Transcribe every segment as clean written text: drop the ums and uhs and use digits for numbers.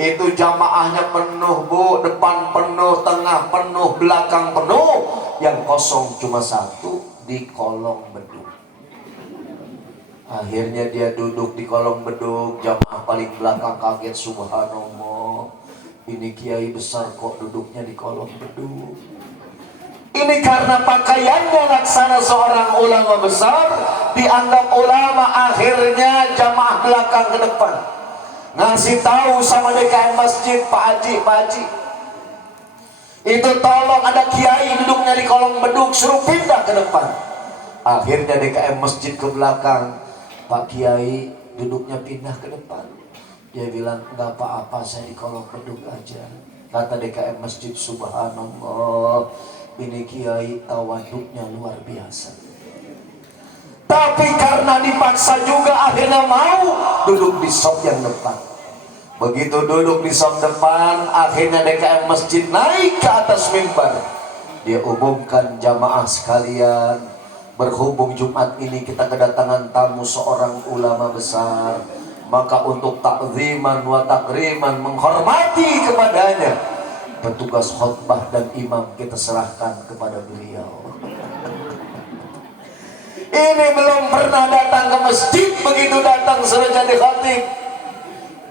Itu jamaahnya penuh bu, depan penuh, tengah penuh, belakang penuh. Yang kosong cuma satu, di kolong beduk. Akhirnya dia duduk di kolong beduk. Jamaah paling belakang kaget, subhanallah, ini kiai besar kok duduknya di kolong beduk. Ini karena pakaiannya laksana seorang ulama besar, dianggap ulama. Akhirnya jamaah belakang ke depan ngasih tahu sama DKM masjid, Pak Haji, Pak Haji, itu tolong ada kiai duduknya di kolong beduk, suruh pindah ke depan. Akhirnya DKM masjid ke belakang, Pak Kiai duduknya pindah ke depan. Dia bilang, nggak apa-apa, saya di kolong beduk aja. Kata DKM masjid, subhanallah, ini kiai tawaduknya luar biasa. Tapi karena dipaksa juga akhirnya mau duduk di sop yang depan. Begitu duduk di sop depan, akhirnya DKM masjid naik ke atas mimbar. Dia umumkan jamaah sekalian, berhubung Jumat ini kita kedatangan tamu seorang ulama besar, maka untuk takziman wa takriman, menghormati kepadanya, petugas khutbah dan imam kita serahkan kepada beliau. Ini belum pernah datang ke masjid, begitu datang sudah jadi khatib.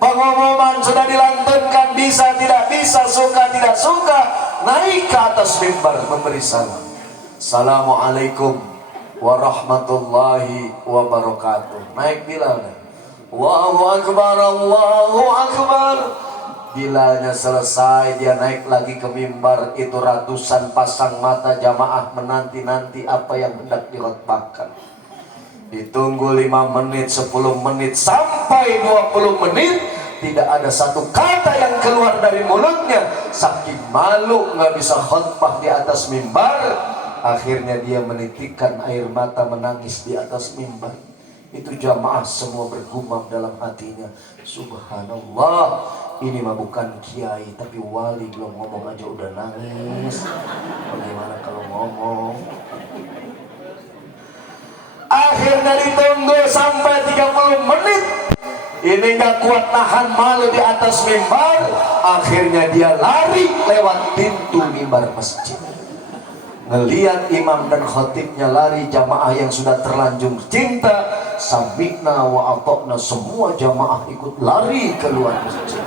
Pengumuman sudah dilantunkan, bisa tidak bisa, suka tidak suka, naik ke atas mimbar memberi salam. Assalamualaikum warahmatullahi wabarakatuh. Naik Bilal. Allahu akbar, Allahu akbar. Bilalnya selesai, dia naik lagi ke mimbar. Itu ratusan pasang mata jamaah menanti-nanti apa yang hendak dikhotbahkan. Ditunggu 5 menit, 10 menit, sampai 20 menit, tidak ada satu kata yang keluar dari mulutnya. Saking malu nggak bisa khotbah di atas mimbar, akhirnya dia menitikkan air mata menangis di atas mimbar. Itu jamaah semua bergumam dalam hatinya, subhanallah, ini mah bukan kiai tapi wali, belum ngomong aja udah nangis. Bagaimana kalau ngomong? Akhirnya ditunggu sampai 30 menit. Ini gak kuat nahan malu di atas mimbar. Akhirnya dia lari lewat pintu mimbar masjid. Ngelihat imam dan khatibnya lari, jamaah yang sudah terlanjur cinta, sami'na wa ata'na, semua jamaah ikut lari keluar masjid.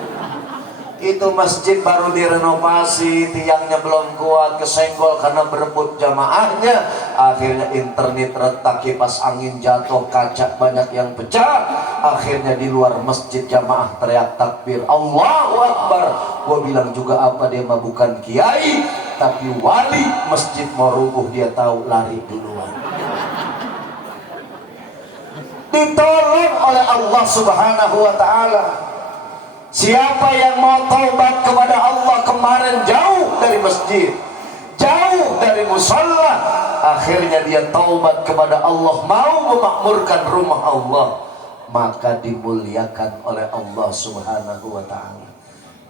Itu masjid baru direnovasi, tiangnya belum kuat, kesenggol karena berebut jamaahnya. Akhirnya internet retak, kipas angin jatuh, kaca banyak yang pecah. Akhirnya di luar masjid jamaah teriak takbir, Allahu Akbar. Gua bilang juga apa, dia mah bukan kiai tapi wali. Masjid mau rubuh dia tahu, lari duluan. Ditolong oleh Allah Subhanahu wa ta'ala. Siapa yang mau taubat kepada Allah, kemarin jauh dari masjid, jauh dari musalla, akhirnya dia taubat kepada Allah, mau memakmurkan rumah Allah, maka dimuliakan oleh Allah Subhanahu wa ta'ala.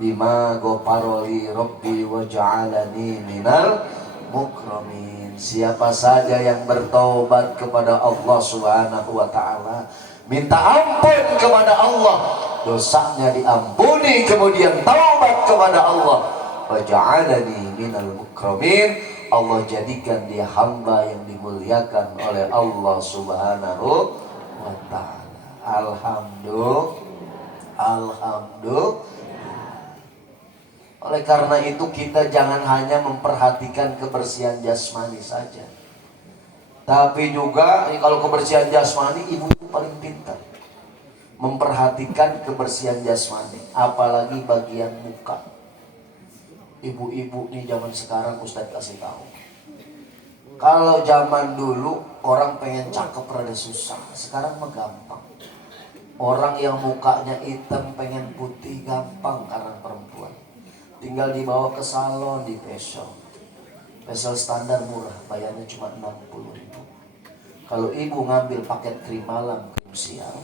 Bima ghafarali rabbi wa ja'alani minal mukramin. Siapa saja yang bertaubat kepada Allah Subhanahu wa ta'ala, minta ampun kepada Allah, dosanya diampuni, kemudian taubat kepada Allah, wa ja'alani minal mukramin, Allah jadikan dia hamba yang dimuliakan oleh Allah Subhanahu wa ta'ala. Alhamdulillah. Oleh karena itu kita jangan hanya memperhatikan kebersihan jasmani saja, tapi juga kalau kebersihan jasmani, ibu-ibu paling pintar memperhatikan kebersihan jasmani, apalagi bagian muka. Ibu-ibu nih zaman sekarang Ustadz kasih tahu, kalau zaman dulu orang pengen cakep rada susah, sekarang mah gampang. Orang yang mukanya hitam pengen putih gampang karena perempuan. Tinggal dibawa ke salon, di facial standar murah, bayarnya cuma 60.000. Kalau ibu ngambil paket krim malam, krim siang,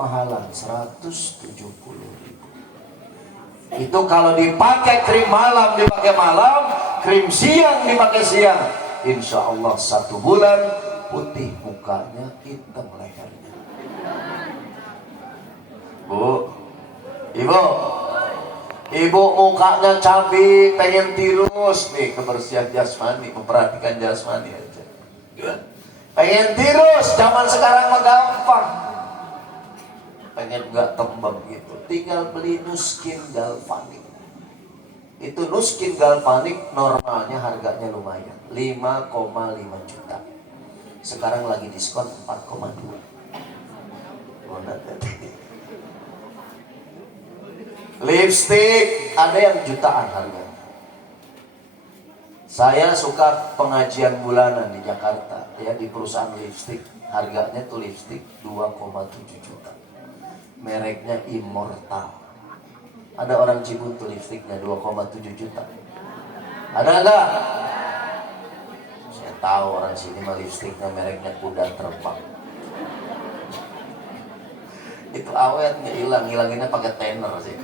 mahalan 170.000. Itu kalau dipakai krim malam dipakai malam, krim siang dipakai siang, insya Allah 1 bulan putih mukanya, hitam lehernya. Bu, ibu, Ibu mukanya cabi, pengen tirus nih, kebersihan jasmani, memperhatikan jasmani aja. Pengen tirus, zaman sekarang mah gampang. Pengen nggak tembem gitu, tinggal beli Nuskin Galvanik. Itu Nuskin Galvanik normalnya harganya lumayan, 5,5 juta. Sekarang lagi diskon 4,2. Lipstick ada yang jutaan harganya. Saya suka pengajian bulanan di Jakarta ya, di perusahaan lipstick. Harganya tuh lipstick 2,7 juta. Mereknya Immortal. Ada orang Cibuntu lipsticknya 2,7 juta. Ada enggak? Saya tahu orang sini mah lipsticknya mereknya Kuda Terbang. Itu awetnya hilanginnya pakai tenor sih.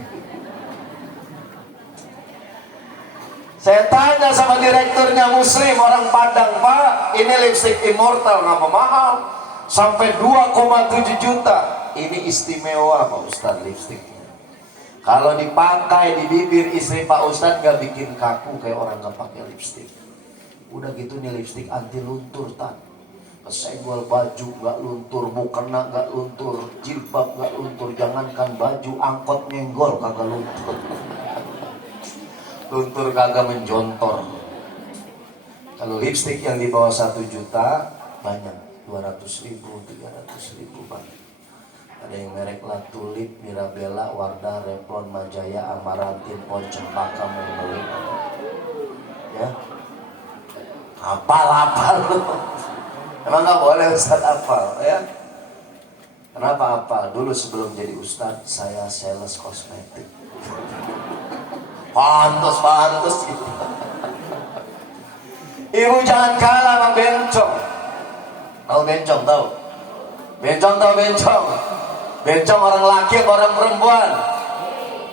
Saya tanya sama direkturnya Muslim, orang Padang, Pak, ini lipstick Immortal ngapa mahal? Sampai 2,7 juta. Ini istimewa Pak Ustadz lipstiknya. Kalau dipakai di bibir istri Pak Ustadz gak bikin kaku kayak orang gak pakai lipstik. Udah gitu nih lipstik anti luntur tan. Kesenggol baju gak luntur, mukena gak luntur, jilbab gak luntur, jangankan baju, angkot nyenggol kagak luntur. Luntur kagak menjontor. Kalau lipstik yang di bawah 1 juta banyak, 200.000, 300.000 banyak. Ada yang merek La Tulip, Mirabella, Wardah, Revlon, Majaya, Amarantin, Pon, Cempaka, Maybelline. Ya, hafal lu. Emang nggak boleh Ustadz hafal ya? Kenapa hafal? Dulu sebelum jadi Ustadz saya sales kosmetik. Pantes gitu. Ibu jangan kalah sama bencong. Tahu bencong tahu? Bencong tahu bencong? Bencong orang laki atau orang perempuan?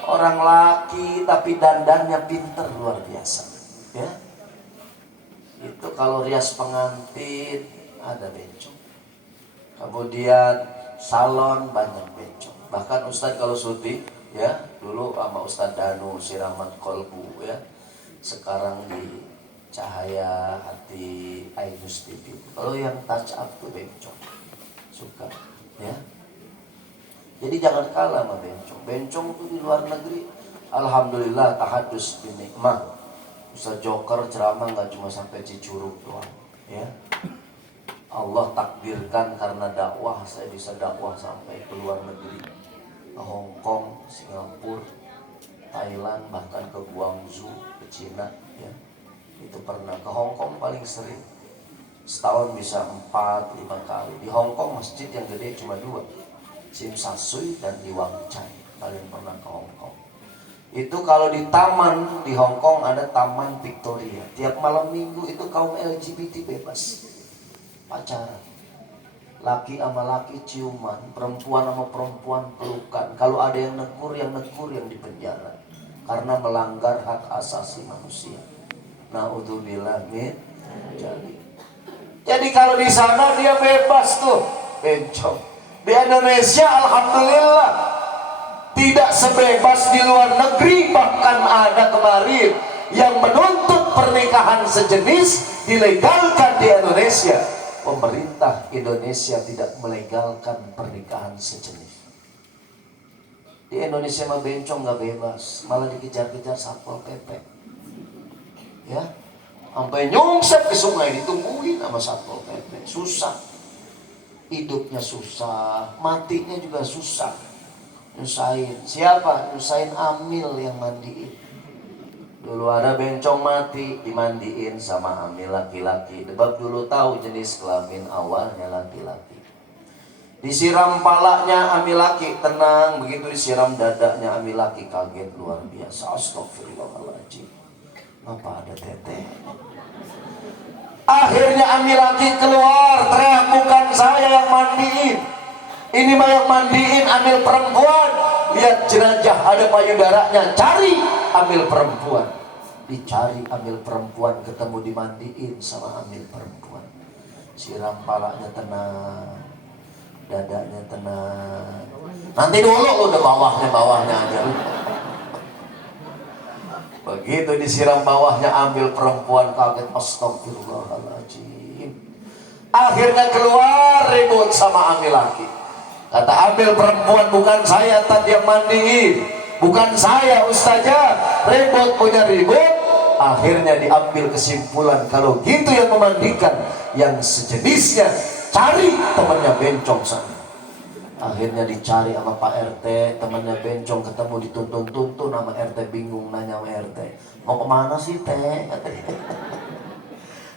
Orang laki tapi dandannya pinter luar biasa. Ya. Itu kalau rias pengantin ada bencong. Kemudian salon banyak bencong. Bahkan Ustadz kalau syuting ya, dulu sama Ustadz Danu siraman kolbu ya. Sekarang di Cahaya Hati Ainus TV. Kalau yang touch up tuh bencong. Suka ya. Jadi jangan kalah sama bencong. Bencong tuh di luar negeri alhamdulillah tahadus binikmah. Ustadz Joker ceramah gak cuma sampai Cicurug doang ya. Allah takdirkan karena dakwah saya bisa dakwah sampai ke luar negeri, ke Hong Kong, Singapura, Thailand, bahkan ke Guangzhou, ke Cina ya. Itu pernah ke Hong Kong paling sering. Setahun bisa 4-5 kali. Di Hong Kong masjid yang gede cuma 2, Tsim Sha Tsui dan di Wang Chai. Kalian pernah ke Hong Kong? Itu kalau di taman di Hong Kong ada Taman Victoria. Tiap malam minggu itu kaum LGBT bebas pacaran. Laki sama laki ciuman, perempuan sama perempuan pelukan. Kalau ada yang negur yang dipenjara karena melanggar hak asasi manusia. Naudzubillah min dzalik. Jadi kalau di sana dia bebas tuh, bencong. Di Indonesia alhamdulillah tidak sebebas di luar negeri. Bahkan ada kemarin yang menuntut pernikahan sejenis dilegalkan di Indonesia. Pemerintah Indonesia tidak melegalkan pernikahan sejenis. Di Indonesia mah bencong gak bebas, malah dikejar-kejar Satpol PP. Ya, sampai nyungsep ke sungai ditungguin sama Satpol PP. Susah, hidupnya susah, matinya juga susah. Nyusahin siapa? Nyusahin amil yang mandiin. Dulu ada bencong mati dimandiin sama amil laki-laki. Sebab dulu tahu jenis kelamin awalnya laki-laki. Disiram palanya amil laki tenang, begitu disiram dadanya amil laki kaget luar biasa. Astagfirullahaladzim. Kenapa ada teteh? Akhirnya amil laki keluar teriak, bukan saya yang mandiin. Ini mah yang mandiin amil perempuan. Lihat jenazah ada payudaranya, cari amil perempuan. Dicari amil perempuan, ketemu dimandiin sama amil perempuan. Siram palanya tenang, dadanya tenang. Nanti dulu udah bawahnya aja. Begitu disiram bawahnya, ambil perempuan, kaget, astagfirullahaladzim. Akhirnya keluar ribut sama ambil laki. Kata ambil perempuan, bukan saya tadi yang mandiin, bukan saya ustazah, ribut punya ribut. Akhirnya diambil kesimpulan, kalau gitu yang memandikan yang sejenisnya, cari temannya bencong sana. Akhirnya dicari sama Pak RT, temannya bencong ketemu, dituntun-tuntun sama RT, bingung nanya sama RT, mau kemana sih teh?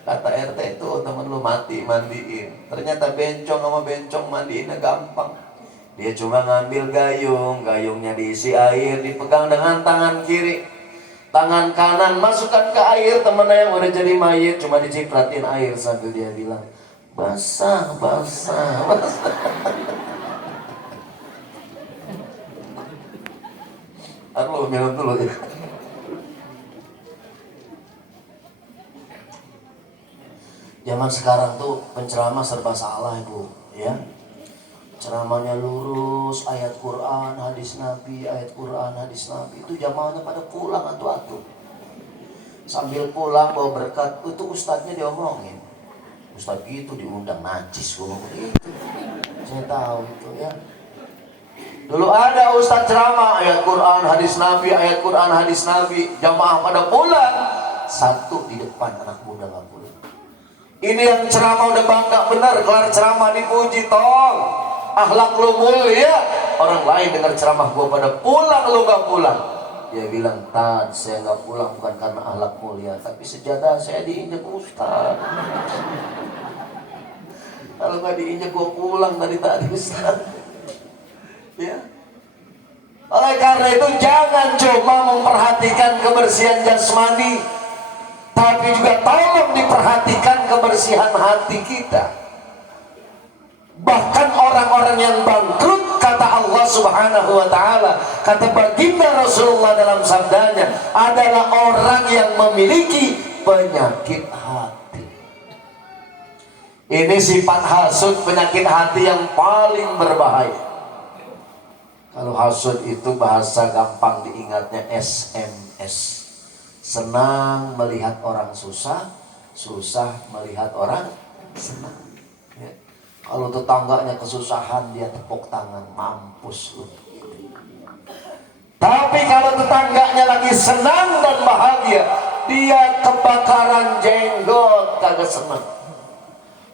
Kata RT, itu temen lu mati mandiin. Ternyata bencong sama bencong mandiinnya gampang. Dia cuma ngambil gayung, gayungnya diisi air, dipegang dengan tangan kiri, tangan kanan masukkan ke air. Temennya yang udah jadi mayit cuma dicipratin air sambil dia bilang, basah, basah, basah. Aku minum dulu ya. Zaman sekarang tuh penceramah serba salah ibu, ya. Ceramahnya lurus, ayat Quran, hadis Nabi, ayat Quran, hadis Nabi. Itu jamaahnya pada pulang atu-atu. Sambil pulang bawa berkat, itu ustadznya diomongin. Ustadz gitu diundang najis, gua begitu. Saya tahu itu ya. Dulu ada ustadz ceramah, ayat Quran, hadis Nabi, ayat Quran, hadis Nabi. Jamaah pada pulang, satu di depan, anak muda nggak pulang. Ini yang ceramah udah bangga benar, kelar ceramah dipuji, tong, akhlak lu mulia. Orang lain dengar ceramah gua pada pulang, lu nggak pulang. Dia bilang, Tad, saya nggak pulang bukan karena akhlak mulia, tapi sejadah saya diinjak ustadz. Kalau nggak diinjak gua pulang tadi ustadz. Ya. Oleh karena itu jangan cuma memperhatikan kebersihan jasmani, tapi juga tolong diperhatikan kebersihan hati kita. Bahkan orang-orang yang bangkrut, kata Allah Subhanahu wa ta'ala, kata baginda Rasulullah dalam sabdanya, adalah orang yang memiliki penyakit hati. Ini sifat hasud, penyakit hati yang paling berbahaya. Kalau hasud itu bahasa gampang diingatnya SMS. Senang melihat orang susah, susah melihat orang senang. Ya. Kalau tetangganya kesusahan, dia tepuk tangan, mampus lu. Tapi kalau tetangganya lagi senang dan bahagia, dia kebakaran jenggot, kagak senang.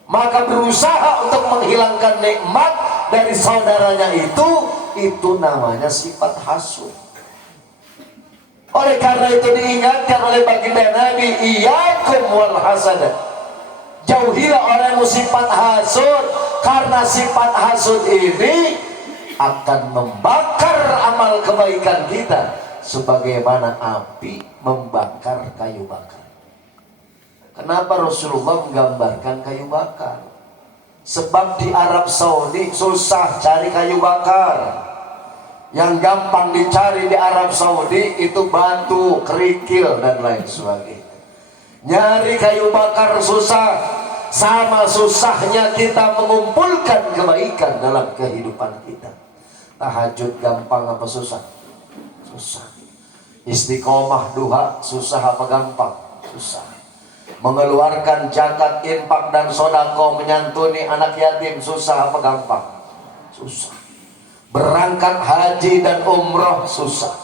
Maka berusaha untuk menghilangkan nikmat dari saudaranya itu namanya sifat hasud. Oleh karena itu diingatkan oleh baginda Nabi, iyyakum wal hasad. Jauhilah orang yang sifat hasud, karena sifat hasud ini akan membakar amal kebaikan kita sebagaimana api membakar kayu bakar. Kenapa Rasulullah menggambarkan kayu bakar? Sebab di Arab Saudi susah cari kayu bakar. Yang gampang dicari di Arab Saudi itu batu, kerikil, dan lain sebagainya. Nyari kayu bakar susah. Sama susahnya kita mengumpulkan kebaikan dalam kehidupan kita. Tahajud gampang apa susah? Susah. Istiqomah duha susah apa gampang? Susah. Mengeluarkan zakat, infak, dan sodako, menyantuni anak yatim susah apa gampang? Susah. Berangkat haji dan umroh susah.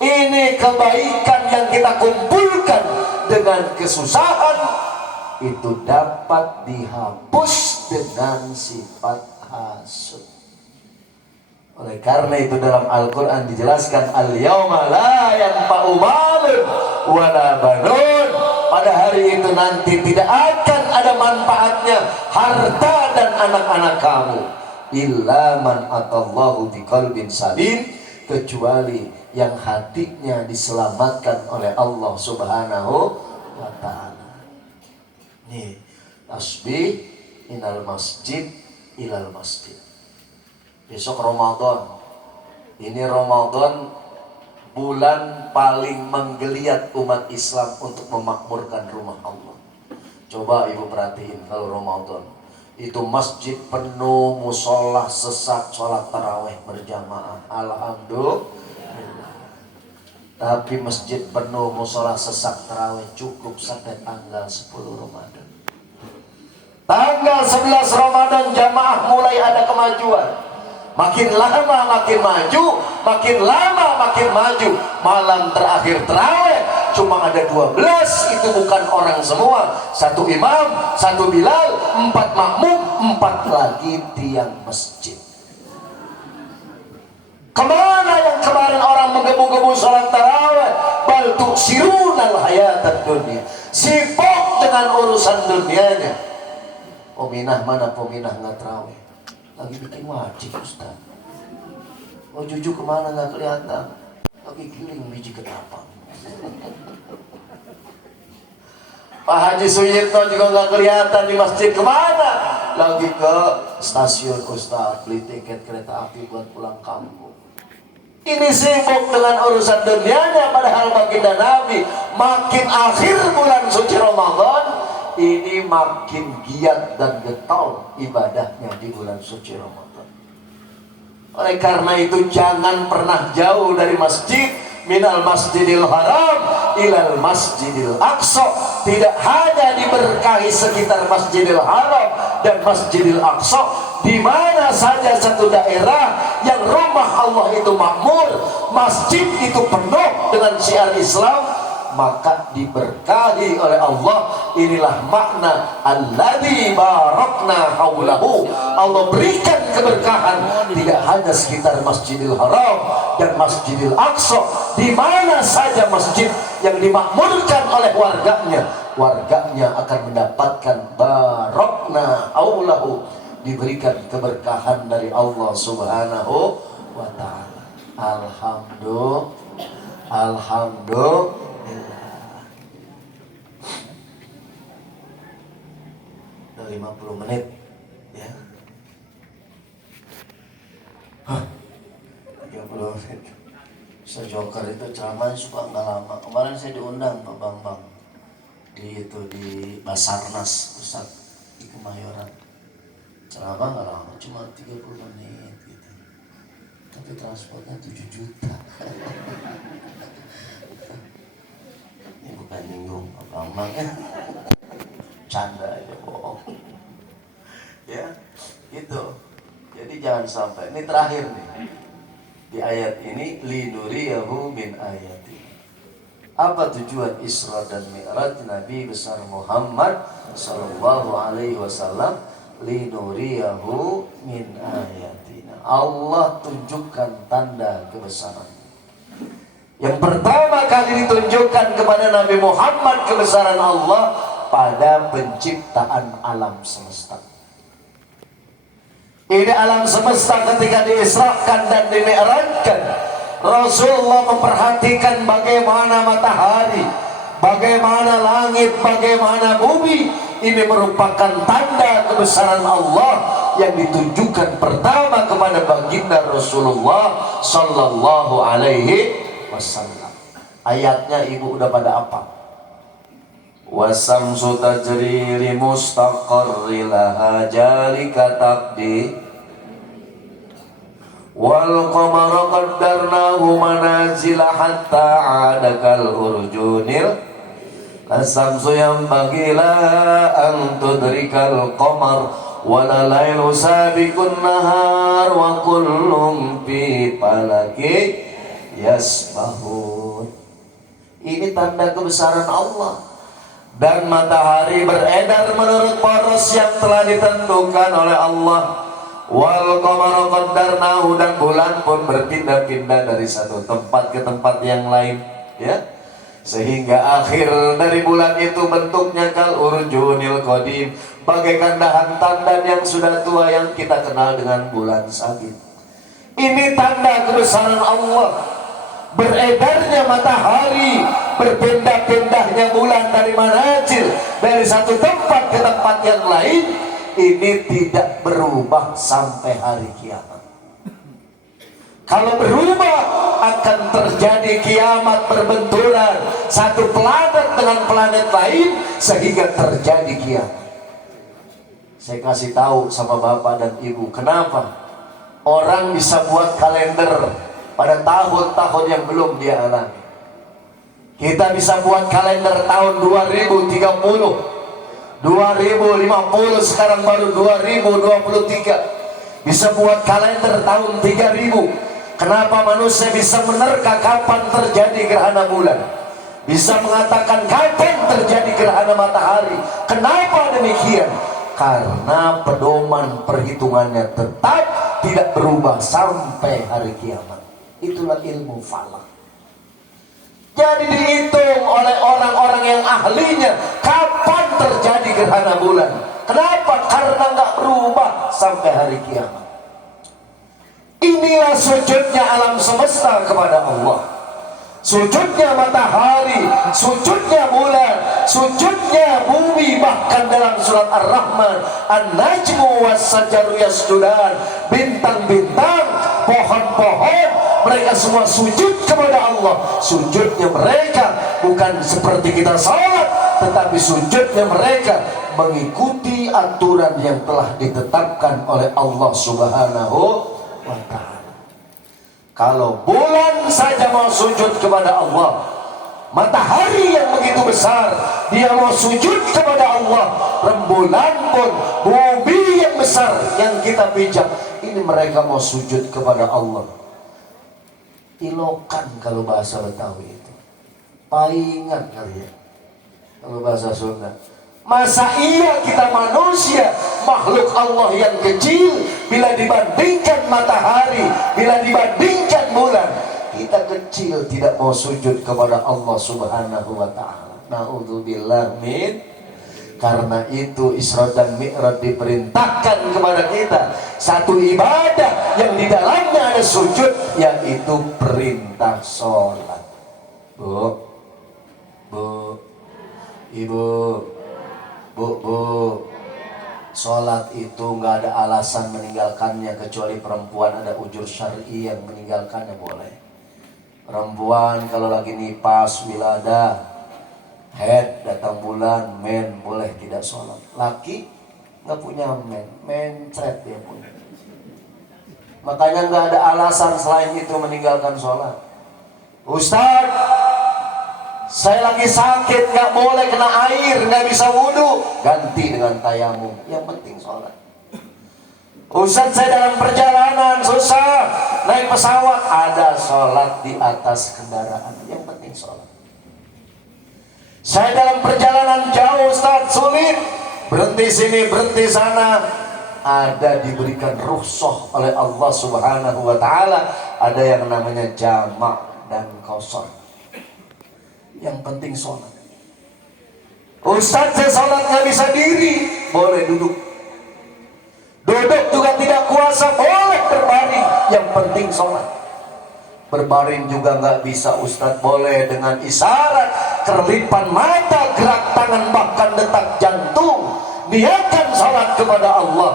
Ini kebaikan yang kita kumpulkan dengan kesusahan, itu dapat dihapus dengan sifat hasud. Oleh karena itu dalam Al-Quran dijelaskan, al-yawma la yanfa'u malun wala banun. Pada hari itu nanti tidak akan ada manfaatnya harta dan anak-anak kamu, illa man atallahu biqalbin salim, kecuali yang hatinya diselamatkan oleh Allah Subhanahu wa ta'ala. Nih, tasbih inal masjid ilal masjid. Besok Ramadan. Ini Ramadan, bulan paling menggeliat umat Islam untuk memakmurkan rumah Allah. Coba ibu perhatiin kalau Ramadan itu masjid penuh, musola sesak, sholat taraweh berjamaah. Alhamdulillah. Tapi masjid penuh, musola sesak terawih cukup sampai tanggal 10 Ramadan. Tanggal 11 Ramadan jamaah mulai ada kemajuan. Makin lama makin maju, makin lama makin maju. Malam terakhir terawih cuma ada 12, itu bukan orang semua. Satu imam, satu bilal, 4 makmum, 4 lagi tiang masjid. Kemana yang kemarin orang menggebu-gebu sholat tarawih? Bal tuksirunal hayatad dunia, sibuk dengan urusan dunianya. Pominah mana pominah nggak tarawih? Lagi bikin wajib Ustaz. Oh Juju kemana nggak kelihatan? Lagi giling biji ketapang. Pak Haji Suyitno juga nggak kelihatan di masjid, kemana? Lagi ke stasiun Ustaz beli tiket kereta api buat pulang kampung. Ini sibuk dengan urusan dunianya, padahal baginda Nabi makin akhir bulan suci Ramadan ini makin giat dan getol ibadahnya di bulan suci Ramadan. Oleh karena itu jangan pernah jauh dari masjid. Minal masjidil haram ilal masjidil aqsa. Tidak hanya diberkahi sekitar masjidil haram dan masjidil aqsa, di mana saja satu daerah yang rumah Allah itu makmur, masjid itu penuh dengan syiar Islam, maka diberkahi oleh Allah. Inilah makna alladzi barakna haulahu. Allah berikan keberkahan tidak hanya sekitar Masjidil Haram dan Masjidil Aqsa, di mana saja masjid yang dimakmurkan oleh warganya akan mendapatkan barakna haulahu, diberikan keberkahan dari Allah Subhanahu wa taala. Alhamdulillah. Udah 50 menit ya. 30 menit. Ustaz Joker itu ceramahnya suka nggak lama. Kemarin saya diundang Pak Bambang di Basarnas pusat di Kemayoran. Ceramah nggak lama, cuma 30 menit gitu. Tapi transportnya 7 juta. Ini bukan nyinggung Pak Bambang ya. Canda aja, bohong. Ya, gitu. Jadi jangan sampai. Ini terakhir nih. Di ayat ini linuriyahu min ayati. Apa tujuan Isra dan Mi'raj Nabi besar Muhammad sallallahu alaihi wasallam? Linuriyahu min ayatina. Allah tunjukkan tanda kebesaran. Yang pertama kali ditunjukkan kepada Nabi Muhammad kebesaran Allah pada penciptaan alam semesta. Ini alam semesta ketika diisrakan dan dimi'rajkan, Rasulullah memperhatikan bagaimana matahari, bagaimana langit, bagaimana bumi. Ini merupakan tanda kebesaran Allah yang ditunjukkan pertama kepada baginda Rasulullah sallallahu alaihi wasallam. Ayatnya ibu udah pada apa? Wasamsu tajri li mustaqarri laha jalika taqdi wal qamara qaddarnahu manazila hatta aada kal urjunil asamsu yanbaghi laha an tudrikal qamar wala lailu sabiqun nahar wa kullum fi falaki yasbahun. Ini tanda kebesaran Allah. Dan matahari beredar menurut poros yang telah ditentukan oleh Allah. Wal qamara qaddarnahu, dan bulan pun berpindah-pindah dari satu tempat ke tempat yang lain, ya. Sehingga akhir dari bulan itu bentuknya kal urjunil qadim, bagaikan dahan tandan yang sudah tua yang kita kenal dengan bulan sabit. Ini tanda kebesaran Allah. Beredarnya matahari, berpindah-pindahnya bulan dari manazil, dari satu tempat ke tempat yang lain, ini tidak berubah sampai hari kiamat. Kalau berubah akan terjadi kiamat, berbenturan satu planet dengan planet lain sehingga terjadi kiamat. Saya kasih tahu sama bapak dan ibu, kenapa orang bisa buat kalender pada tahun-tahun yang belum dia alami. Kita bisa buat kalender tahun 2030, 2050, sekarang baru 2023. Bisa buat kalender tahun 3000. Kenapa manusia bisa menerka kapan terjadi gerhana bulan? Bisa mengatakan kapan terjadi gerhana matahari. Kenapa demikian? Karena pedoman perhitungannya tetap tidak berubah sampai hari kiamat. Itulah ilmu falak. Jadi dihitung oleh orang-orang yang ahlinya kapan terjadi gerhana bulan. Kenapa? Karena nggak berubah sampai hari kiamat. Inilah sujudnya alam semesta kepada Allah. Sujudnya matahari, sujudnya bulan, sujudnya bumi. Bahkan dalam surat Ar-Rahman, An-Najmu was-sajaru yasjudan, bintang-bintang, pohon-pohon, mereka semua sujud kepada Allah. Sujudnya mereka bukan seperti kita salat, tetapi sujudnya mereka mengikuti aturan yang telah ditetapkan oleh Allah Subhanahu wa ta'ala. Kalau bulan saja mau sujud kepada Allah, matahari yang begitu besar dia mau sujud kepada Allah, rembulan pun, bumi yang besar yang kita pijak ini mereka mau sujud kepada Allah. Ilokan kalau bahasa Betawi itu, paingan kali ya kalau bahasa Sunda. Masa iya kita manusia, makhluk Allah yang kecil, bila dibandingkan matahari, bila dibandingkan bulan, kita kecil tidak mau sujud kepada Allah Subhanahu wa ta'ala. Na'udzubillah min. Karena itu Isra dan Mi'raj diperintahkan kepada kita satu ibadah yang di dalamnya ada sujud, yaitu perintah sholat. Bu, ibu, bu, sholat itu nggak ada alasan meninggalkannya kecuali perempuan ada ujur syar'i yang meninggalkannya boleh. Perempuan kalau lagi nipas, wilada, head, datang bulan, men, boleh tidak sholat. Laki nggak punya men, mencret dia punya. Makanya nggak ada alasan selain itu meninggalkan sholat. Ustaz, saya lagi sakit, nggak boleh kena air, nggak bisa wudhu, ganti dengan tayamum. Yang penting sholat. Ustaz, saya dalam perjalanan susah, naik pesawat, ada sholat di atas kendaraan. Yang penting sholat. Saya dalam perjalanan jauh, Ustaz, sulit, berhenti sini, berhenti sana, ada diberikan rukhsah oleh Allah Subhanahu wa ta'ala, ada yang namanya jamak dan qasar. Yang penting sholat. Ustaz, saya sholat nggak bisa diri, boleh duduk. Duduk juga tidak kuasa, boleh berbaring. Yang penting sholat. Berbaring juga nggak bisa, Ustaz, boleh dengan isyarat, kerlipan mata, gerak tangan, bahkan detak jantung. Niatkan sholat kepada Allah,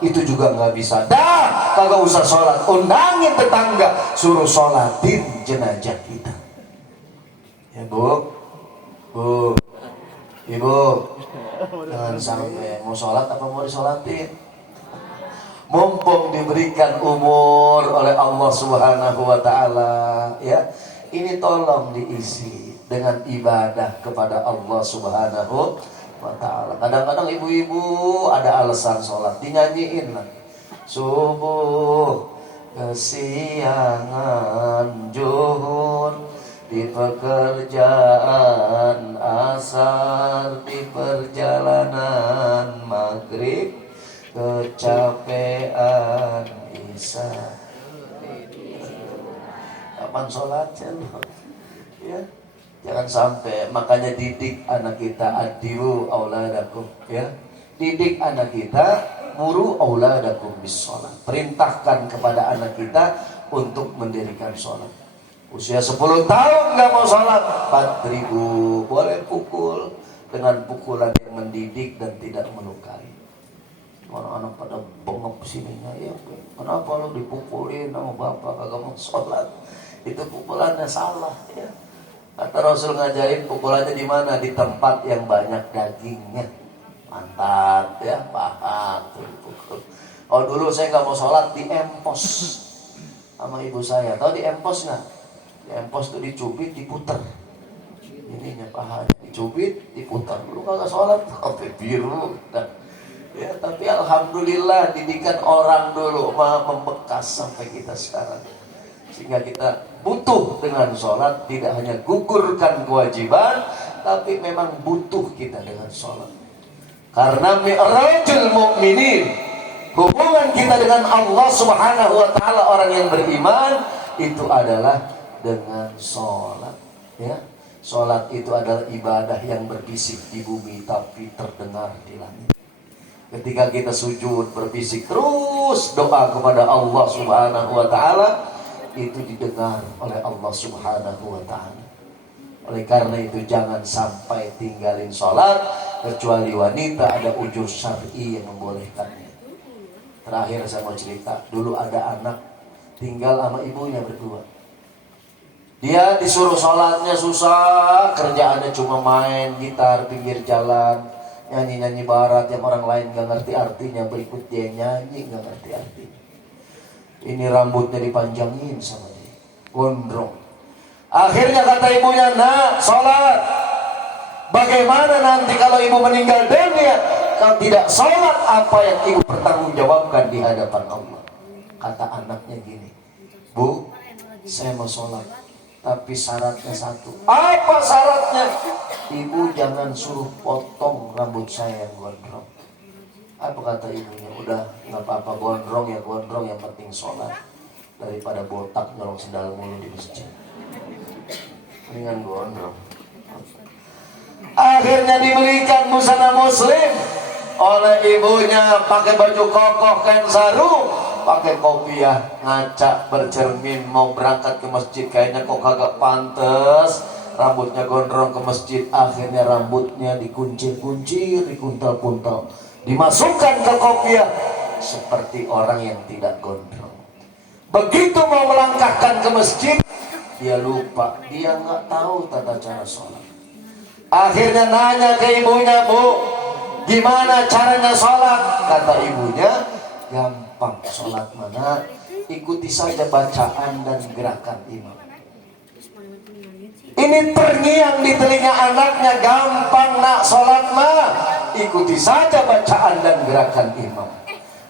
itu juga nggak bisa. Dah, kagak usah sholat, undangin tetangga, suruh sholatin jenazah kita. Ya bu, ibu, jangan sampai mau sholat apa mau disolatin. Mumpung diberikan umur oleh Allah Subhanahu wa ta'ala, ya, ini tolong diisi dengan ibadah kepada Allah Subhanahu wa ta'ala. Kadang-kadang ibu-ibu ada alasan sholat, dinyanyiin lah. Subuh, kesiangan, zuhur, di pekerjaan, asar, di perjalanan, maghrib, kecapean, isya. Kapan sholatnya loh? Ya, jangan sampai. Makanya didik anak kita, adiu auladakum, ya, didik anak kita, muru auladakum bis sholat. Perintahkan kepada anak kita untuk mendirikan sholat. Usia 10 tahun nggak mau sholat, 4.000, boleh pukul dengan pukulan yang mendidik dan tidak melukai. Anak-anak pada bengok sininya, ya, kenapa lo dipukulin sama bapak kagak mau sholat? Itu pukulannya salah, ya. Kata Rasul ngajarin pukulannya di mana? Di tempat yang banyak dagingnya, pantat, ya, paha, tuh dipukul. Oh, dulu saya nggak mau sholat di empos sama ibu saya. Tahu di empos nggak? Di empos tuh dicubit, diputer. ininya pahanya dicubit, diputar dulu kagak sholat, sampai biru. Nah, ya, tapi alhamdulillah didikan orang dulu membekas sampai kita sekarang. Sehingga kita butuh dengan sholat, tidak hanya gugurkan kewajiban, tapi memang butuh kita dengan sholat. Karena mi'rajul mu'minin, hubungan kita dengan Allah Subhanahu wa ta'ala, orang yang beriman, itu adalah dengan sholat. Ya, sholat itu adalah ibadah yang berbisik di bumi tapi terdengar di langit. Ketika kita sujud berbisik terus doa kepada Allah Subhanahu wa ta'ala, itu didengar oleh Allah Subhanahu wa ta'ala. Oleh karena itu jangan sampai tinggalin sholat, kecuali wanita ada ujur syar'i yang membolehkannya. Terakhir saya mau cerita, dulu ada anak tinggal sama ibunya berdua. Dia disuruh sholatnya susah, kerjaannya cuma main gitar pinggir jalan, nyanyi-nyanyi barat yang orang lain gak ngerti artinya, berikut dia nyanyi gak ngerti artinya. Ini rambutnya dipanjangin sama dia, gondrong. Akhirnya kata ibunya, nak sholat. Bagaimana nanti kalau ibu meninggal dunia, kalau tidak sholat, apa yang ibu pertanggungjawabkan di hadapan Allah? Kata anaknya gini, Bu, saya mau sholat, tapi syaratnya satu. Apa syaratnya? Ibu jangan suruh potong rambut saya yang gondrong. Apa kata ibunya? Udah, nggak apa-apa, gondrong ya gondrong, yang penting sholat, daripada botak nyolong sendal mulu di masjid. Mendingan gondrong. Akhirnya dibelikan busana muslim oleh ibunya, pakai baju kokoh kain sarung, pakai kopiah, ngaca bercermin, mau berangkat ke masjid, kayaknya kok kagak pantes, rambutnya gondrong ke masjid. Akhirnya rambutnya dikuncir-kuncir, dikuntal-kuntal, dimasukkan ke kopiah seperti orang yang tidak gondrong. Begitu mau melangkahkan ke masjid, dia lupa, dia nggak tahu tata cara sholat. Akhirnya nanya ke ibunya, Bu, gimana caranya sholat? Kata ibunya, gampang, sholat mana? Ikuti saja bacaan dan gerakan imam. Ini terngiang di telinga anaknya, gampang nak sholat mah, ikuti saja bacaan dan gerakan imam.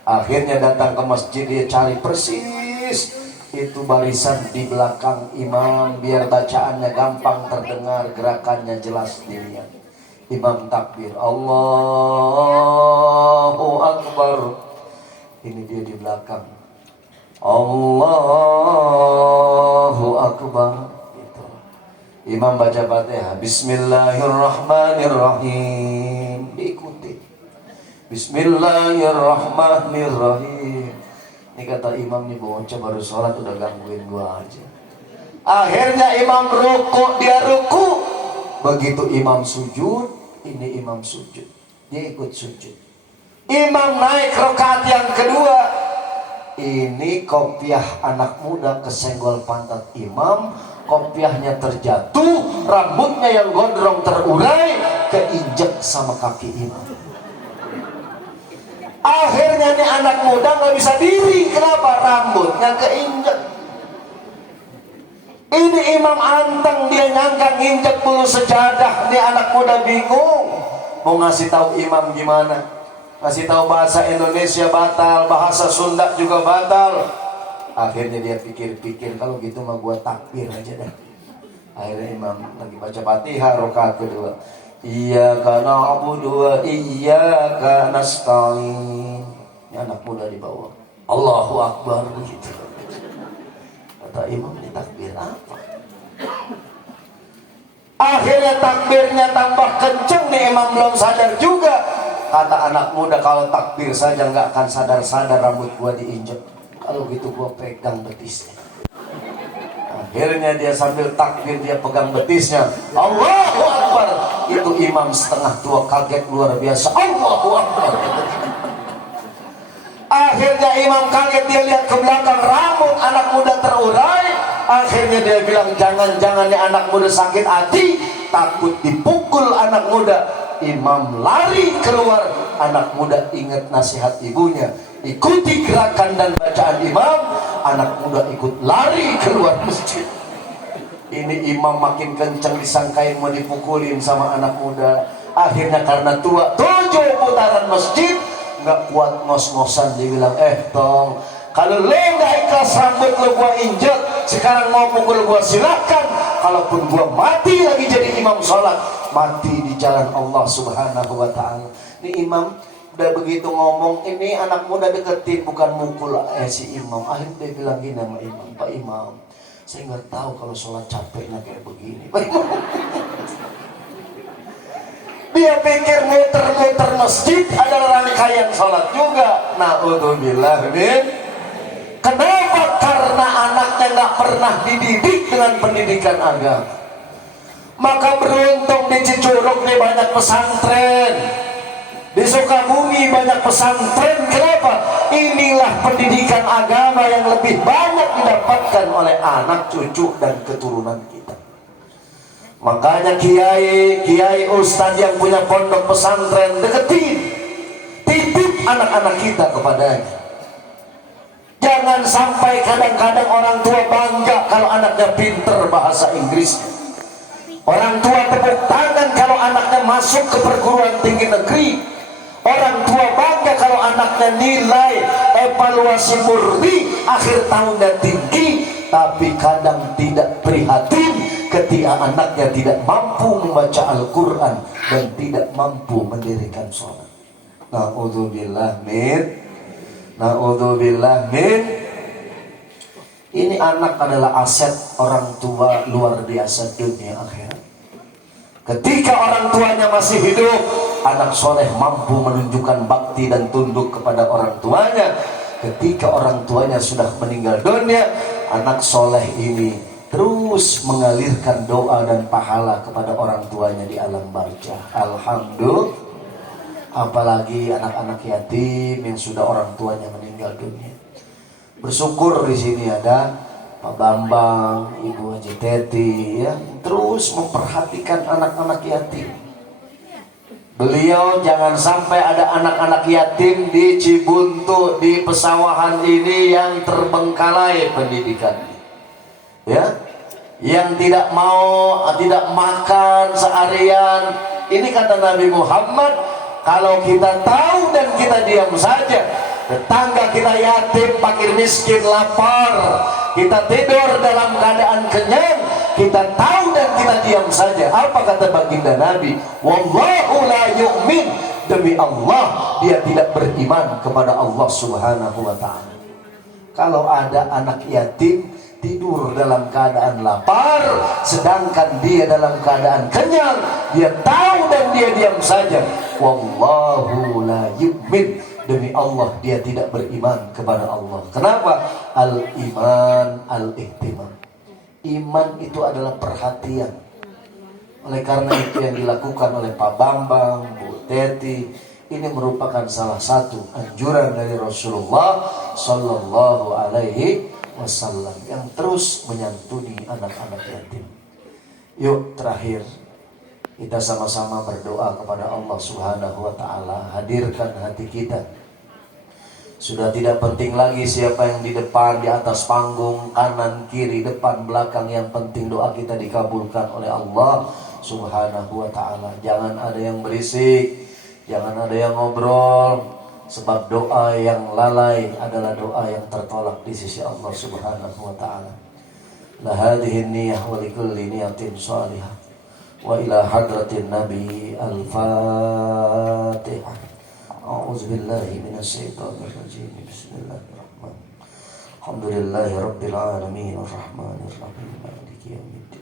Akhirnya datang ke masjid, dia cari persis itu barisan di belakang imam, biar bacaannya gampang terdengar, gerakannya jelas dilihat. Imam takbir, Allahu Akbar. Ini dia di belakang, Allahu Akbar. Gitu. Imam baca Fatihah, Bismillahirrahmanirrahim. Diikuti, Bismillahirrahmanirrahim. Ini kata imam, nih bocah baru sholat udah gangguin gua aja. Akhirnya imam ruku, dia ruku. Begitu imam sujud, ini imam sujud, dia ikut sujud. Imam naik rakaat yang kedua, ini kopiah anak muda kesenggol pantat imam, kopiahnya terjatuh, rambutnya yang gondrong terurai, keinjek sama kaki imam. Akhirnya nih anak muda nggak bisa diri. Kenapa? Rambutnya keinjek. Ini imam anteng, dia nyangka nginjek bulu sejadah. Nih anak muda bingung, mau ngasih tahu imam gimana? Ngasih tahu bahasa Indonesia batal, bahasa Sunda juga batal. Akhirnya dia pikir-pikir, kalau gitu mah gua takbir aja dah. Akhirnya imam lagi baca Fatihah rakaat kedua, Iyyaka na'budu wa iyyaka nasta'in. Ini anak muda di bawah, Allahu Akbar begitu. Kata imam, ini takbir apa? Akhirnya takbirnya tambah kenceng, nih imam belum sadar juga. Kata anak muda, kalau takbir saja nggak akan sadar-sadar rambut gua diinjek. Kalau gitu gua pegang betisnya. Akhirnya dia sambil takbir, dia pegang betisnya, Allahu Akbar. Itu imam setengah tua kaget luar biasa, Allahu Akbar. Akhirnya imam kaget, dia lihat ke belakang, rambut anak muda terurai. Akhirnya dia bilang, jangan-jangan anak muda sakit hati, takut dipukul anak muda. Imam lari keluar, anak muda ingat nasihat ibunya, ikuti gerakan dan bacaan imam. Anak muda ikut lari keluar masjid. Ini imam makin kenceng disangkain mau dipukulin sama anak muda. Akhirnya karena tua 7 putaran masjid, nggak kuat ngos-ngosan, dia bilang, tong, kalau lo nggak ikhlas rambut lo gua injek, sekarang mau pukul gua silakan. Kalaupun gua mati lagi jadi imam sholat, mati di jalan Allah Subhanahu wa Ta'ala. Ini imam udah begitu ngomong, ini anak muda deketin, bukan mukul si imam. Akhirnya dia bilang gini sama imam, Pak Imam, saya nggak tahu kalau sholat capeknya kayak begini. Pak Imam, dia pikir muter-muter masjid adalah rangkaian sholat juga. Na'udzubillah min. Kenapa? Karena anaknya nggak pernah dididik dengan pendidikan agama. Maka beruntung di Cicurug nih banyak pesantren, di Sukabumi banyak pesantren. Kenapa? Inilah pendidikan agama yang lebih banyak didapatkan oleh anak, cucu, dan keturunan kita. Makanya kiai ustadz yang punya pondok pesantren, deketin, titip anak-anak kita kepadanya. Jangan sampai kadang-kadang orang tua bangga kalau anaknya pinter bahasa Inggris. Orang tua tepuk tangan kalau anaknya masuk ke perguruan tinggi negeri. Orang tua bangga kalau anaknya nilai evaluasi murni akhir tahunnya tinggi. Tapi kadang tidak prihatin ketika anaknya tidak mampu membaca Al-Quran dan tidak mampu mendirikan sholat. Na'udzubillah min. Na'udzubillah min. Ini anak adalah aset orang tua luar biasa dunia akhirat. Ketika orang tuanya masih hidup, anak soleh mampu menunjukkan bakti dan tunduk kepada orang tuanya. Ketika orang tuanya sudah meninggal dunia, anak soleh ini terus mengalirkan doa dan pahala kepada orang tuanya di alam barzah. Alhamdulillah. Apalagi anak-anak yatim yang sudah orang tuanya meninggal dunia. Bersyukur di sini ada Pak Bambang, Ibu Haji Teti, ya, terus memperhatikan anak-anak yatim. Beliau jangan sampai ada anak-anak yatim di Cibuntu, di pesawahan ini yang terbengkalai pendidikannya, ya, yang tidak mau, tidak makan seharian. Ini kata Nabi Muhammad, kalau kita tahu dan kita diam saja, tetangga kita yatim, fakir miskin, lapar, kita tidur dalam keadaan kenyang, kita tahu dan kita diam saja. Apa kata baginda Nabi? Wallahu la yu'min. Demi Allah, dia tidak beriman kepada Allah Subhanahu wa Ta'ala. Kalau ada anak yatim tidur dalam keadaan lapar, sedangkan dia dalam keadaan kenyang, dia tahu dan dia diam saja. Wallahu la yu'min. Demi Allah, dia tidak beriman kepada Allah. Kenapa? Al-iman al-ihtimam. Iman itu adalah perhatian. Oleh karena itu yang dilakukan oleh Pak Bambang, Bu Teti, ini merupakan salah satu anjuran dari Rasulullah Sallallahu Alaihi Wasallam yang terus menyantuni anak-anak yatim. Yuk, terakhir kita sama-sama berdoa kepada Allah Subhanahu wa Ta'ala. Hadirkan hati kita. Sudah tidak penting lagi siapa yang di depan, di atas panggung, kanan, kiri, depan, belakang. Yang penting doa kita dikabulkan oleh Allah Subhanahu wa Ta'ala. Jangan ada yang berisik, jangan ada yang ngobrol, sebab doa yang lalai adalah doa yang tertolak di sisi Allah Subhanahu wa Ta'ala. La hadhihi niyah wa likulli niyatin salihah. Wa ila hadratin Nabi Al-Fatihah. A'udzu billahi minasy syaithanir rajim. Bismillahirrahmanirrahim. Alhamdulillahi rabbil alamin arrahmanir rahim maliki yaumiddin.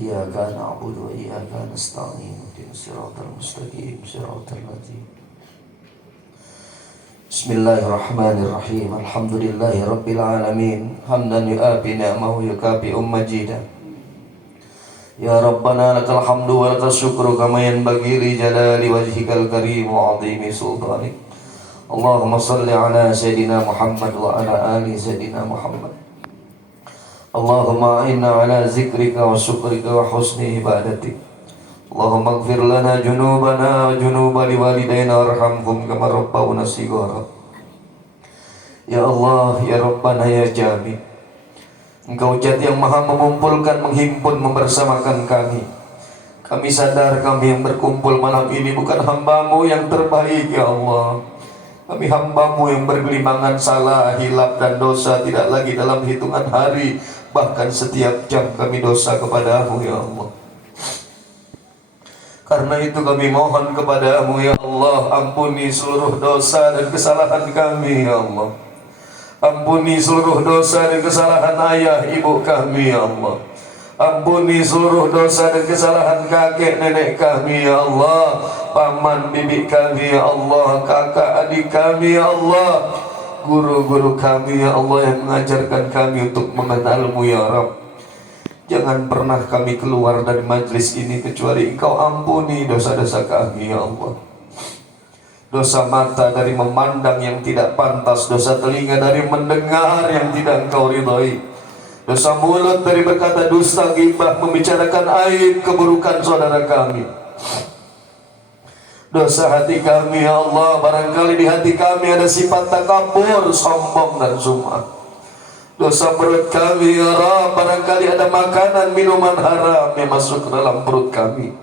Iyyaka na'budu wa iyyaka nasta'in. Ihdinas siratal mustaqim, siratal ladzina. Bismillahirrahmanirrahim. Alhamdulillahi rabbil alamin. Hamdan yu'afi ni'amahu yukafi majidah. Ya Rabbana lakal hamdu wa lakal syukru kama yanbaghi li jalali wajhikal karim wa 'azimi sultanik. Allahumma salli ala Sayyidina Muhammad wa ala ali Sayyidina Muhammad. Allahumma inna ala zikrika wa syukrika wa husni ibadatik. Allahumma ighfir lana junubana wa junuba liwalidayna warhamhum kama rabbawna shighara. Ya Allah, ya Rabbana, ya Jami, Engkau Zat yang maha mengumpulkan, menghimpun, membersamakan kami. Kami sadar kami yang berkumpul malam ini bukan hamba-Mu yang terbaik ya Allah. Kami hamba-Mu yang bergelimangan salah, hilap dan dosa, tidak lagi dalam hitungan hari, bahkan setiap jam kami dosa kepada-Mu ya Allah. Karena itu kami mohon kepada-Mu ya Allah, ampuni seluruh dosa dan kesalahan kami ya Allah. Ampuni seluruh dosa dan kesalahan ayah ibu kami ya Allah. Ampuni seluruh dosa dan kesalahan kakek nenek kami ya Allah, paman bibi kami ya Allah, kakak adik kami ya Allah, guru-guru kami ya Allah yang mengajarkan kami untuk mengenal-Mu ya Rabb. Jangan pernah kami keluar dari majlis ini kecuali Engkau ampuni dosa-dosa kami ya Allah. Dosa mata dari memandang yang tidak pantas, dosa telinga dari mendengar yang tidak Engkau ridhai, dosa mulut dari berkata dusta, ghibah, membicarakan aib keburukan saudara kami. Dosa hati kami ya Allah, barangkali di hati kami ada sifat takabur, sombong dan sum'ah. Dosa perut kami ya Rabb, barangkali ada makanan minuman haram yang masuk ke dalam perut kami.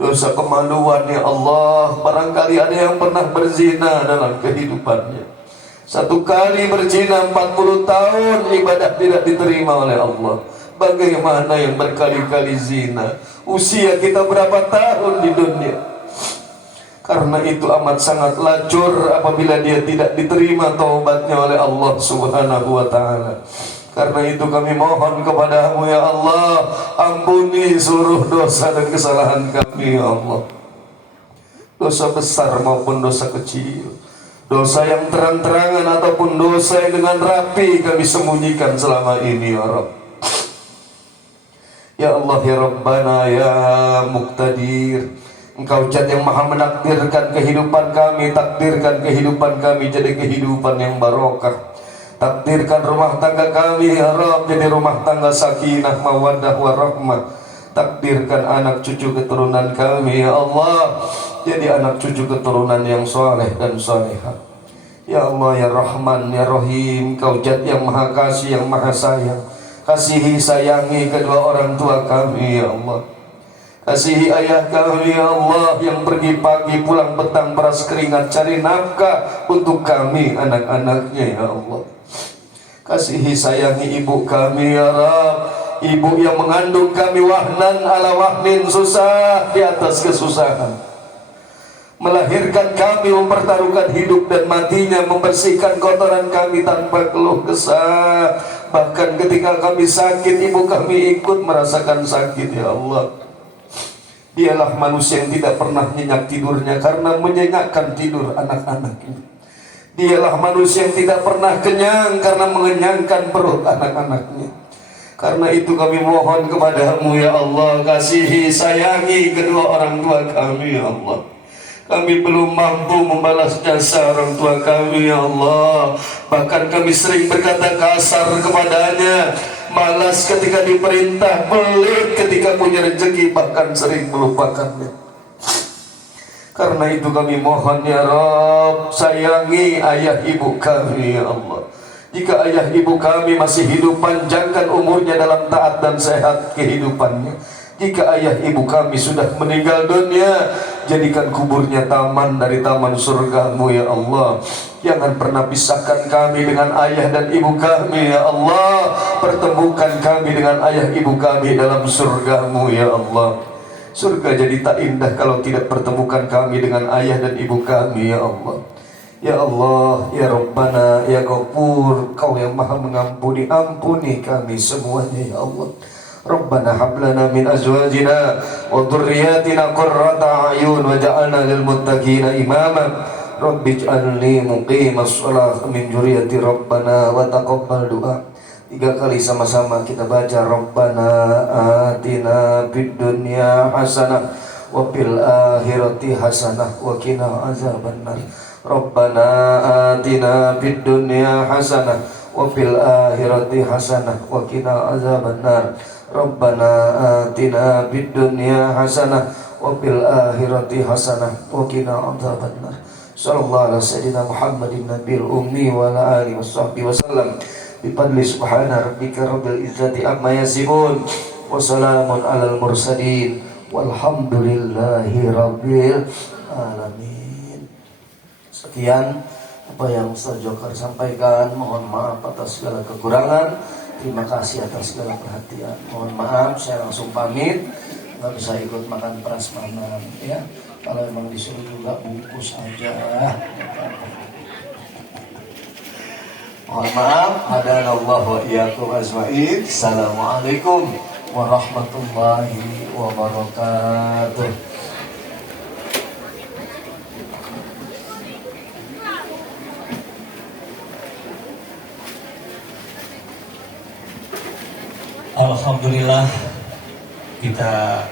Dosa kemaluan ya Allah, barangkali ada yang pernah berzina dalam kehidupannya. Satu kali berzina 40 tahun ibadah tidak diterima oleh Allah. Bagaimana yang berkali-kali zina? Usia kita berapa tahun di dunia? Karena itu amat sangat lacur apabila dia tidak diterima taubatnya oleh Allah Subhanahu wa ta'ala. Karena itu kami mohon kepada-Mu ya Allah, ampuni seluruh dosa dan kesalahan kami ya Allah. Dosa besar maupun dosa kecil, dosa yang terang-terangan ataupun dosa yang dengan rapi kami sembunyikan selama ini ya Rabb. Ya Allah ya Rabbana ya Muqtadir, Engkau Zat yang maha menakdirkan kehidupan kami, takdirkan kehidupan kami jadi kehidupan yang barokah. Takdirkan rumah tangga kami ya Rabb jadi rumah tangga sakinah, mawaddah, warahmah. Takdirkan anak cucu keturunan kami ya Allah jadi anak cucu keturunan yang soleh dan solehah. Ya Allah ya Rahman ya Rahim, Engkau Zat yang maha kasih, yang maha sayang. Kasihi sayangi kedua orang tua kami ya Allah. Kasihi ayah kami ya Allah yang pergi pagi pulang petang peras keringat cari nafkah untuk kami anak-anaknya ya Allah. Kasihi sayangi ibu kami ya Rabb, ibu yang mengandung kami wahnan ala wahnin, susah di atas kesusahan, melahirkan kami, mempertaruhkan hidup dan matinya, membersihkan kotoran kami tanpa keluh kesah. Bahkan ketika kami sakit, ibu kami ikut merasakan sakit ya Allah. Dialah manusia yang tidak pernah nyenyak tidurnya karena menyenyakkan tidur anak-anaknya. Dialah manusia yang tidak pernah kenyang karena mengenyangkan perut anak-anaknya. Karena itu kami mohon kepada-Mu ya Allah, kasihi sayangi kedua orang tua kami ya Allah. Kami belum mampu membalas jasa orang tua kami ya Allah. Bahkan kami sering berkata kasar kepadanya, malas ketika diperintah, pelit ketika punya rezeki, bahkan sering melupakannya. Karena itu kami mohon ya Rabb, sayangi ayah ibu kami ya Allah. Jika ayah ibu kami masih hidup, panjangkan umurnya dalam taat dan sehat kehidupannya. Jika ayah ibu kami sudah meninggal dunia, jadikan kuburnya taman dari taman surga-Mu ya Allah. Jangan pernah pisahkan kami dengan ayah dan ibu kami ya Allah. Pertemukan kami dengan ayah ibu kami dalam surga-Mu ya Allah. Surga jadi tak indah kalau tidak pertemukan kami dengan ayah dan ibu kami ya Allah. Ya Allah, ya Rabbana, ya Ghafur, Kau yang maha mengampuni, ampuni kami semuanya ya Allah. Rabbana hablana min azwajina wa dhurriyyatina qurrata a'yun waj'alna lil muttaqina imama. Rabbij'alni muqimas shalah min dzurriyyati Rabbana wa taqabbal du'a. 3 kali sama-sama kita baca. Rabbana atina fid dunya hasanah wa fil akhirati hasanah wa qina azabannar. Rabbana atina fid dunya hasanah wa fil akhirati hasanah wa qina azabannar. Rabbana atina fid dunya hasanah wa fil akhirati hasanah wa qina adzabannar. Sallallahu alaihi wasallam Muhammadin nabiyil ummi wa ala alihi washabbihi wasallam. Bifadli subhana rabbika rabbil izzati amma yasifun. Wassalamun alal mursalin. Walhamdulillahi rabbil alamin. Sekian apa yang Ustaz Jokar sampaikan. Mohon maaf atas segala kekurangan. Terima kasih atas segala perhatian. Mohon maaf, saya langsung pamit. Nggak bisa ikut makan prasmanan ya. Kalau emang disuruh juga bungkus aja. Mohon maaf. Hadanallahu wa iyyakum ajmain. Assalamualaikum warahmatullahi wabarakatuh. Alhamdulillah kita